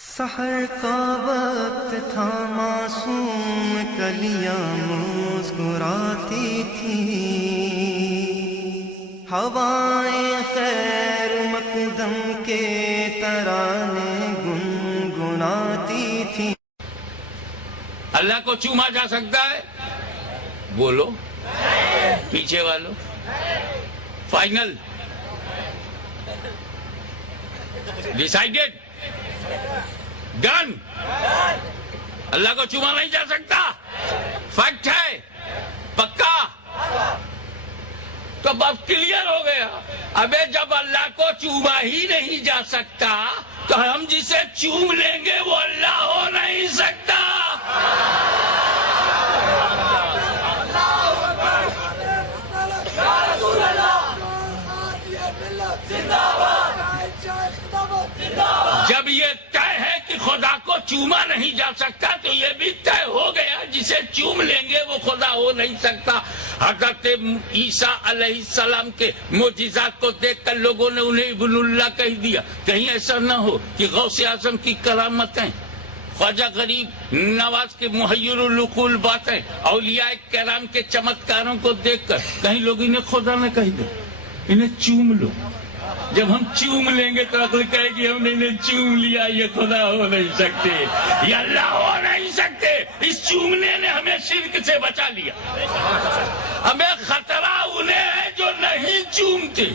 سحر کا وقت تھا، معصوم کلیاں مسکراتی تھیں، ہوائیں خیر مقدم کے ترانے گنگناتی تھیں۔ اللہ کو چوما جا سکتا ہے؟ بولو پیچھے والو، فائنل ڈیسائیڈڈ ڈن، اللہ کو چوما نہیں جا سکتا، فیکٹ ہے، پکا۔ تو بس کلیئر ہو گیا۔ ابے جب اللہ کو چوما ہی نہیں جا سکتا تو ہم جسے چوم لیں گے وہ اللہ ہو نہیں سکتا۔ جب یہ طے ہے کہ خدا کو چوما نہیں جا سکتا تو یہ بھی طے ہو گیا جسے چوم لیں گے وہ خدا ہو نہیں سکتا۔ حضرت عیسیٰ علیہ السلام کے معجزات کو دیکھ کر لوگوں نے انہیں ابن اللہ کہہ دیا۔ کہیں ایسا نہ ہو کہ غوث اعظم کی کرامتیں، خواجہ غریب نواز کے محیر العقول باتیں، اولیاء کرام کے چمتکاروں کو دیکھ کر کہیں لوگ انہیں خدا نہ کہہ دو، انہیں چوم لو۔ جب ہم چوم لیں گے تو عقل کہے گی ہم نے انہیں چوم لیا، یہ خدا ہو نہیں سکتے، یہ اللہ ہو نہیں سکتے۔ اس چومنے نے ہمیں شرک سے بچا لیا۔ ہمیں خطرہ انہیں ہے جو نہیں چومتے۔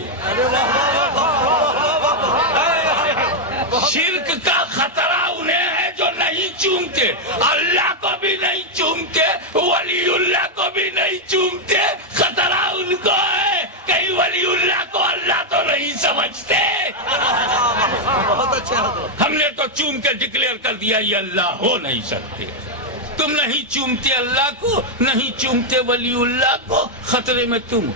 شرک کا خطرہ انہیں ہے جو نہیں چومتے، اللہ کو بھی نہیں چومتے، ولی اللہ کو بھی نہیں چومتے۔ خطرہ ان کو ہے کہیں ولی اللہ کو اللہ تو نہیں سمجھتے۔ ہم نے تو چوم کے ڈکلیئر کر دیا یہ اللہ ہو نہیں سکتے۔ تم نہیں چومتے اللہ کو، نہیں چومتے ولی اللہ کو، خطرے میں تم۔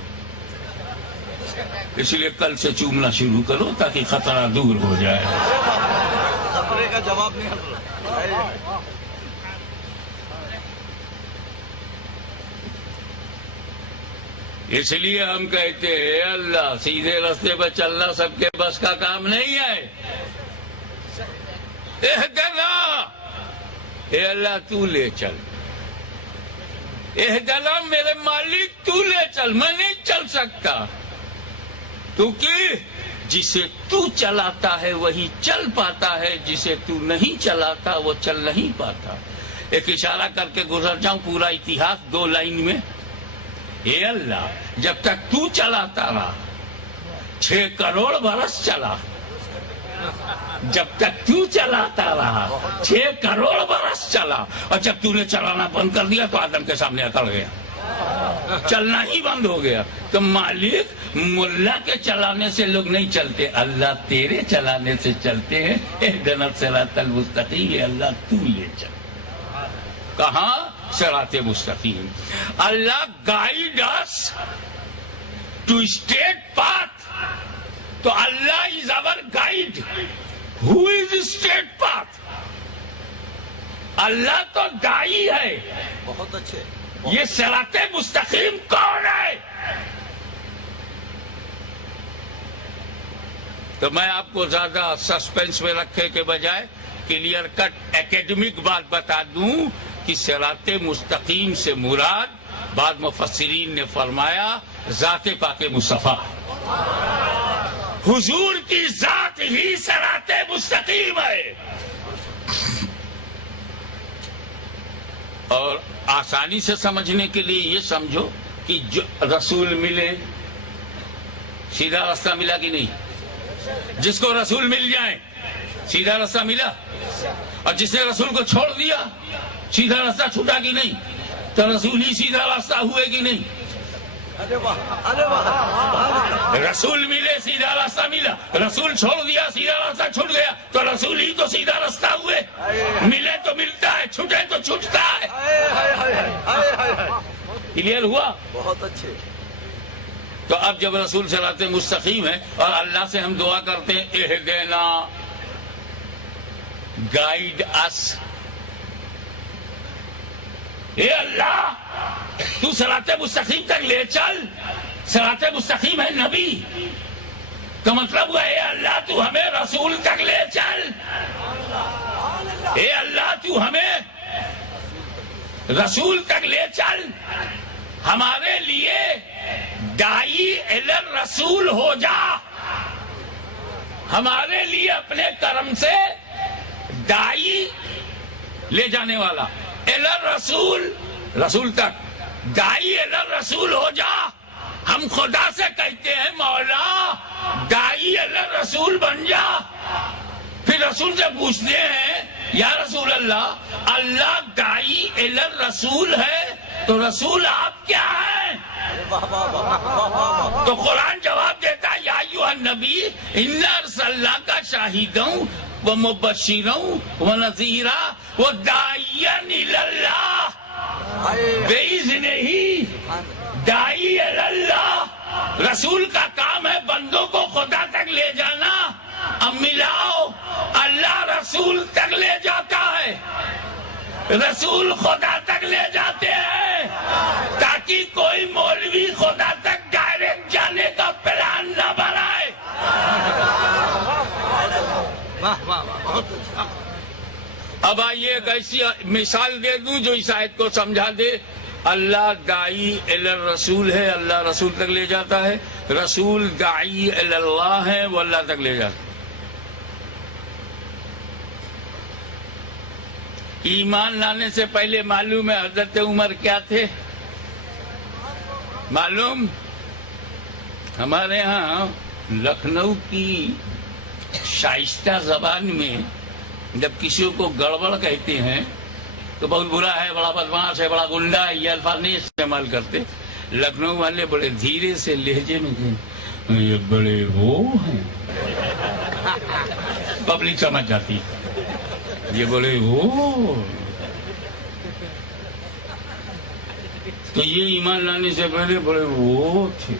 اس لیے کل سے چومنا شروع کرو تاکہ خطرہ دور ہو جائے۔ خطرے کا جواب نہیں حضرت۔ اس لیے ہم کہتے ہیں اللہ سیدھے راستے پر چلنا سب کے بس کا کام نہیں ہے۔ اہدنا، اے اللہ تو لے چل، اہدنا میرے مالک تو لے چل، میں نہیں چل سکتا، کیونکہ جسے تو چلاتا ہے وہی چل پاتا ہے، جسے تو نہیں چلاتا وہ چل نہیں پاتا۔ ایک اشارہ کر کے گزر جاؤں پورا اتہاس 2 لائن میں۔ اے اللہ جب تک تو چلاتا رہا 6 کروڑ برس چلا، جب تک تو چلاتا رہا 6 کروڑ برس چلا، اور جب تو نے چلانا بند کر دیا تو آدم کے سامنے اکڑ گیا، چلنا ہی بند ہو گیا۔ تو مالک ملا کے چلانے سے لوگ نہیں چلتے، اللہ تیرے چلانے سے چلتے ہیں۔ اہدنا الصراط المستقیم، اللہ تو لے چل۔ کہاں؟ صراط مستقیم۔ اللہ guide us to straight path, تو اللہ is our guide. Who is straight path? اللہ تو دائی ہے۔ بہت اچھے۔ یہ صراط مستقیم کون ہے؟ تو میں آپ کو زیادہ سسپینس میں رکھنے کے بجائے کلیئر کٹ ایکیڈمک بات بتا دوں کہ صراط مستقیم سے مراد بعض مفسرین نے فرمایا ذات پاک مصطفیٰ، حضور کی ذات ہی صراط مستقیم ہے۔ اور آسانی سے سمجھنے کے لیے یہ سمجھو کہ جو رسول ملے سیدھا راستہ ملا کہ نہیں؟ جس کو رسول مل جائے سیدھا راستہ ملا، اور جس نے رسول کو چھوڑ دیا سیدھا راستہ چھوٹا کہ نہیں؟ تو رسول ہی سیدھا راستہ ہوئے کہ نہیں؟ رسول ملے سیدھا راستہ ملا، رسول چھوڑ دیا سیدھا راستہ چھوٹ گیا، تو رسول ہی تو سیدھا راستہ ہوئے۔ ملے تو ملتا ہے، چھوٹے تو چھوٹتا ہے۔ کلیئر ہوا؟ بہت اچھے۔ تو اب جب رسول صراط مستقیم ہے اور اللہ سے ہم دعا کرتے ہیں اہدنا گائیڈ اس، اے اللہ تو صراط مستقیم تک لے چل۔ صراط مستقیم ہے نبی، تو مطلب ہوا اے اللہ تو ہمیں رسول تک لے چل۔ اے اللہ تو ہمیں رسول تک لے چل، ہمارے لیے داعی الی الرسول ہو جا، ہمارے لیے اپنے کرم سے داعی لے جانے والا الی الرسول، رسول تک داعی الی الرسول ہو جا۔ ہم خدا سے کہتے ہیں مولا داعی الی الرسول بن جا۔ پھر رسول سے پوچھتے ہیں یا رسول اللہ، اللہ داعی الی الرسول ہے تو رسول آپ کیا ہیں؟ تو قرآن جواب دیتا ہے یا ایھا النبی انا ارسلناک شاہدا ومبشرا ونذیرا وداعیا الی اللہ باذنہ، داعی الی اللہ، رسول کا کام ہے بندوں کو خدا تک لے جانا۔ اب ملاؤ، اللہ رسول تک لے جاتا ہے، رسول خدا تک لے جاتے ہیں، تاکہ کوئی مولوی خدا تک ڈائریکٹ جانے کا پلان نہ بنائے۔ اب آئیے ایک ایسی مثال دے دوں جو اس آیت کو سمجھا دے۔ اللہ داعی الی الرسول ہے، اللہ رسول تک لے جاتا ہے، رسول داعی الی اللہ ہے، وہ اللہ تک لے جاتا ہے۔ ایمان لانے سے پہلے معلوم ہے حضرت عمر کیا تھے؟ معلوم؟ ہمارے ہاں لکھنؤ کی شائستہ زبان میں جب کسی کو گڑبڑ کہتے ہیں تو بہت برا ہے، بڑا بدماش ہے، بڑا گنڈا ہے، یہ الفاظ نہیں استعمال کرتے۔ لکھنؤ والے بڑے دھیرے سے لہجے میں کہیں یہ بڑے وہ ہیں، پبلک سمجھ جاتی ہے یہ بڑے وہ، تو یہ ایمان لانے سے پہلے بڑے وہ تھے۔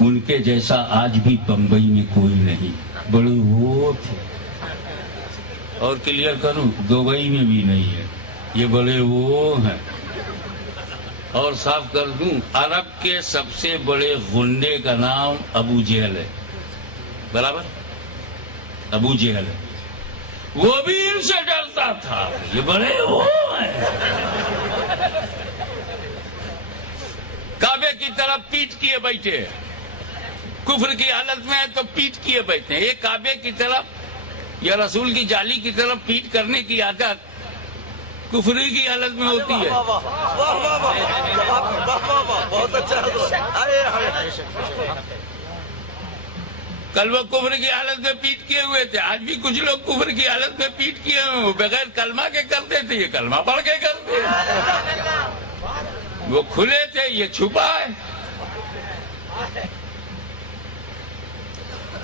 ان کے جیسا آج بھی بمبئی میں کوئی نہیں، بڑے وہ تھے۔ اور کلیئر کروں، دبئی میں بھی نہیں ہے، یہ بڑے وہ ہیں۔ اور صاف کر دوں، عرب کے سب سے بڑے غنڈے کا نام ابو جہل ہے، برابر؟ ابو جہل ہے، وہ بھی ان سے ڈرتا تھا، یہ بڑے وہ ہیں۔ کعبے کی طرف پیٹ کیے بیٹھے، کفر کی حالت میں ہے تو پیٹ کیے بیٹھے ہیں۔ یہ کعبے کی طرف یا رسول کی جالی کی طرف پیٹ کرنے کی عادت کفری کی حالت میں ہوتی ہے۔ بہت اچھا، کل وہ کفر کی حالت میں پیٹ کیے ہوئے تھے، آج بھی کچھ لوگ کفر کی حالت میں پیٹ کیے ہوئے، بغیر کلمہ کے کرتے تھے، یہ کلمہ پڑھ کے کرتے ہیں۔ وہ کھلے تھے، یہ چھپا ہے۔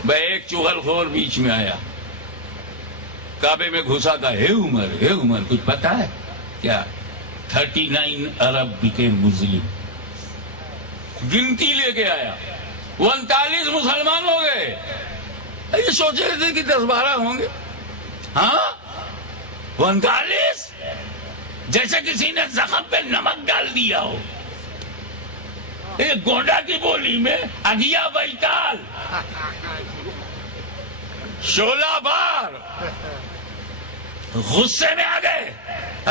بھائی ایک چغل خور بیچ میں آیا، کعبے میں گھسا تھا، ہے عمر کچھ پتا ہے کیا؟ 39 عرب became مسلم، گنتی لے کے آیا، 39 مسلمان ہو گئے۔ یہ سوچ رہے تھے کہ 10-12 ہوں گے، ہاں 39، جیسے کسی نے زخم پہ نمک ڈال دیا ہو۔ ایک گونڈا کی بولی میں اگیا بیتال، 16 بار غصے میں آ گئے۔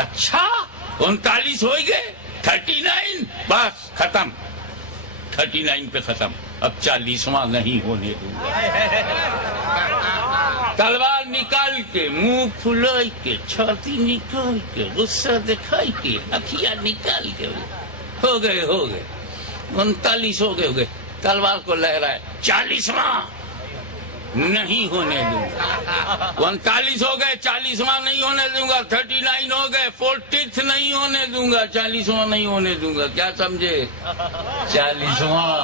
اچھا 39 ہو گئے، 39 بس ختم، 39 پہ ختم، اب 40واں نہیں ہونے دوں گا۔ تلوار نکال کے، منہ پھلائی کے، چھاتی نکال کے، غصہ دکھائی کے، اکھیاں نکال کے، ہو گئے 39 ہو گئے، تلوار کو لہرائے، 40واں نہیں ہونے دوں گا۔ 39 ہو گئے، 40واں نہیں ہونے دوں گا، 39 ہو گئے، 40th نہیں ہونے دوں گا، 40واں نہیں ہونے دوں گا۔ کیا سمجھے؟ 40واں۔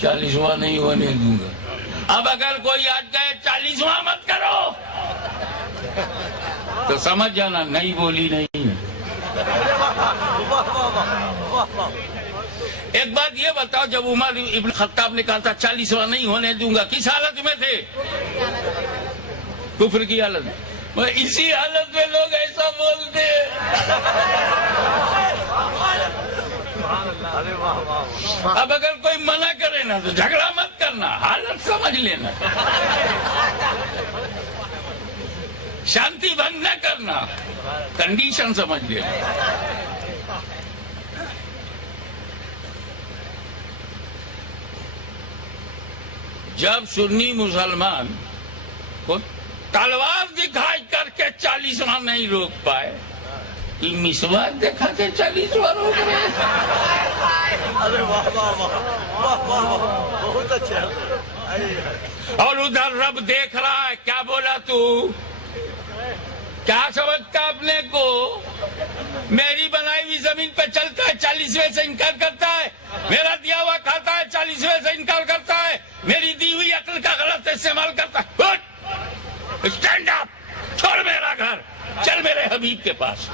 40واں نہیں ہونے دوں گا۔ اب اگر کوئی آج کہے 40واں مت کرو تو سمجھ جانا نئی بولی نہیں ہے۔ ایک بات یہ بتاؤ، جب عمر ابن خطاب نے کہا تھا 40واں نہیں ہونے دوں گا، کس حالت میں تھے؟ کفر کی حالت میں۔ اسی حالت میں لوگ ایسا بولتے ہیں۔ لینا تو جھگڑا مت کرنا, حالت سمجھ لینا, شانتی بھنگ نہ کرنا, کنڈیشن سمجھ لینا. جب سنی مسلمان کو تلوار دکھائی کر کے 40واں نہیں روک پائے, کہ مسواک دیکھا کے 40واں روک رہے. ارے واہ واہ واہ واہ واہ واہ, بہت اچھا. اور ادھر رب دیکھ رہا ہے. کیا بولا تو, کیا سمجھتا اپنے کو میری بنائی ہوئی زمین پہ چلتا ہے 40ویں سے انکار کرتا ہے, میرا دیا ہوا کھاتا ہے 40ویں سے انکار کرتا ہے, میری دی ہوئی عقل کا غلط استعمال کرتا ہے. اسٹینڈ اپ, چھوڑ میرا گھر, چل میرے حبیب کے پاس.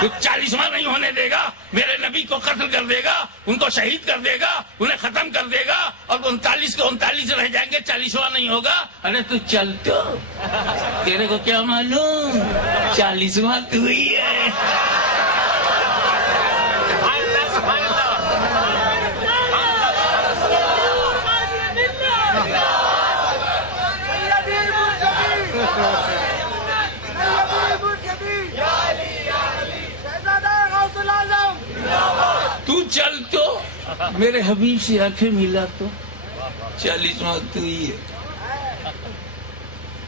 تو 40واں نہیں ہونے دے گا, میرے نبی کو قتل کر دے گا, ان کو شہید کر دے گا, انہیں ختم کر دے گا, اور 39 کے 39 رہ جائیں گے, 40واں نہیں ہوگا. ارے تو چل, تو تیرے کو کیا معلوم 40واں تو ہی ہے. تو چل, تو میرے حبیب سے آنکھیں ملا تو 40واں تو ہی ہے.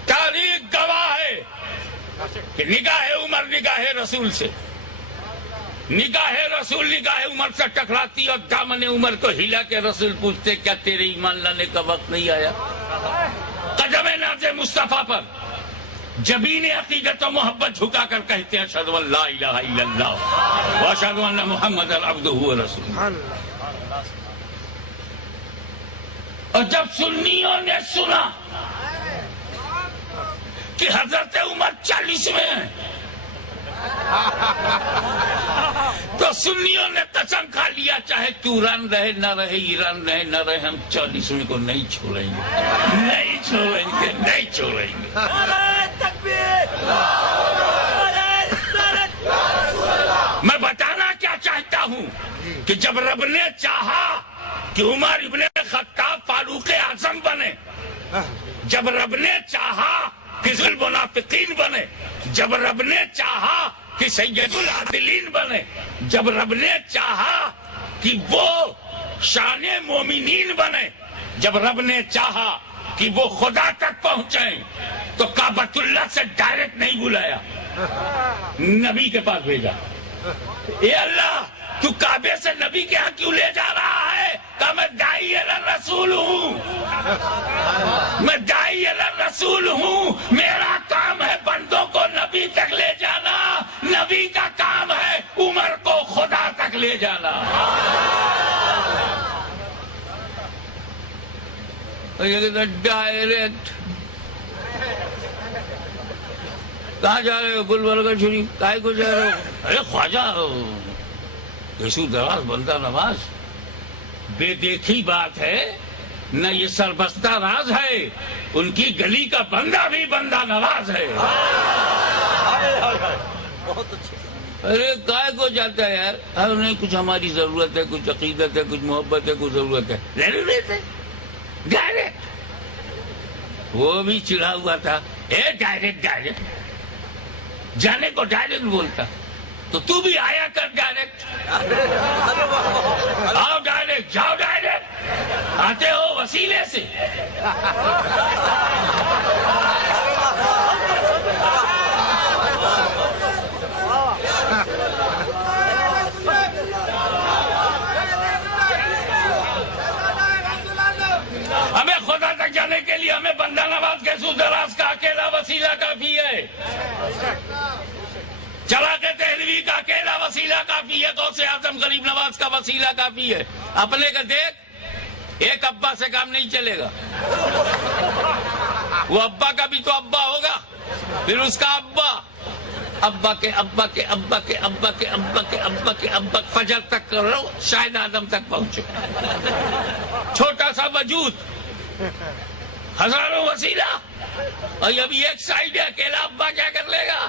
تاریخ گواہ ہے کہ نگاہ عمر نگاہ رسول سے, نگاہ رسول نگاہ عمر سے ٹکراتی اور دامن عمر کو ہلا کے رسول پوچھتے کیا تیرے ایمان لانے کا وقت نہیں آیا؟ قدم ناز مصطفیٰ پر جبین عقیدت و محبت جھکا کر کہتے ہیں اشہد ان لا الہ الا اللہ و اشہد ان محمد عبدہ و رسولہ. اور جب سنیوں نے سنا کہ حضرت عمر 40ویں ہیں, تو سنیوں نے قسم کھا لیا چاہے توران رہے نہ رہے, ایران رہے نہ رہے, ہم 40ویں کو نہیں چھوڑیں گے, نہیں چھوڑیں گے, نہیں چھوڑیں گے. میں بتانا کیا چاہتا ہوں کہ جب رب نے چاہا کہ عمر ابن خطاب فاروق اعظم بنے, جب رب نے چاہا کہ ذو المنافقین بنے, جب رب نے چاہا کہ سید العادلین بنے, جب رب نے چاہا کہ وہ شان مومنین بنے, جب رب نے چاہا کہ وہ خدا تک پہنچیں, تو کعبۃ اللہ سے ڈائریکٹ نہیں بلایا, نبی کے پاس بھیجا. اے اللہ, تو کعبے سے نبی کے ہاں کیوں لے جا رہا ہے؟ کہ میں داعی الرسول ہوں, میں داعی الرسول ہوں, میرا کام ہے بندوں کو نبی تک لے جانا, نبی کا کام ہے عمر کو خدا تک لے جانا. ڈائریکٹ کہاں جا رہے ہو؟ گلبرگہ شریف. کائے کو جا رہے ہو؟ ارے خواجہ یسوع دراز بندہ نواز. بے دیکھی بات ہے نہ, یہ سربستہ راز ہے, ان کی گلی کا بندہ بھی بندہ نواز ہے. بہت اچھا. ارے کائے کو جاتا ہے یار, ہر نہیں کچھ ہماری ضرورت ہے, کچھ عقیدت ہے, کچھ محبت ہے, کچھ ضرورت ہے, ضرورت ہے ڈائریکٹ. وہ بھی چڑھا ہوا تھا, اے ڈائریکٹ ڈائریکٹ, جانے کو ڈائریکٹ بولتا, تو بھی آیا کر ڈائریکٹ. آؤ ڈائریکٹ, جاؤ ڈائریکٹ, آتے ہو وسیلے سے. ہمیں خدا تک جانے کے لیے ہمیں بندہ نواز کے سودراز کا اکیلا وسیلہ کافی ہے, چلا کے دہلوی کا اکیلا وسیلہ کافی ہے, غوث اعظم غریب نواز کا وسیلہ کافی ہے. اپنے کا دیکھ, ایک ابا سے کام نہیں چلے گا. وہ ابا کا بھی تو ابا ہوگا, پھر اس کا ابا, ابا کے ابا کے ابا کے ابا کے ابا کے ابا کے ابا, فجر تک کرو شاید آدم تک پہنچو. چھوٹا سا وجود, ہزاروں وسیلہ, اور ابھی ایک سائڈ ہے, اکیلا ابا کیا کر لے گا؟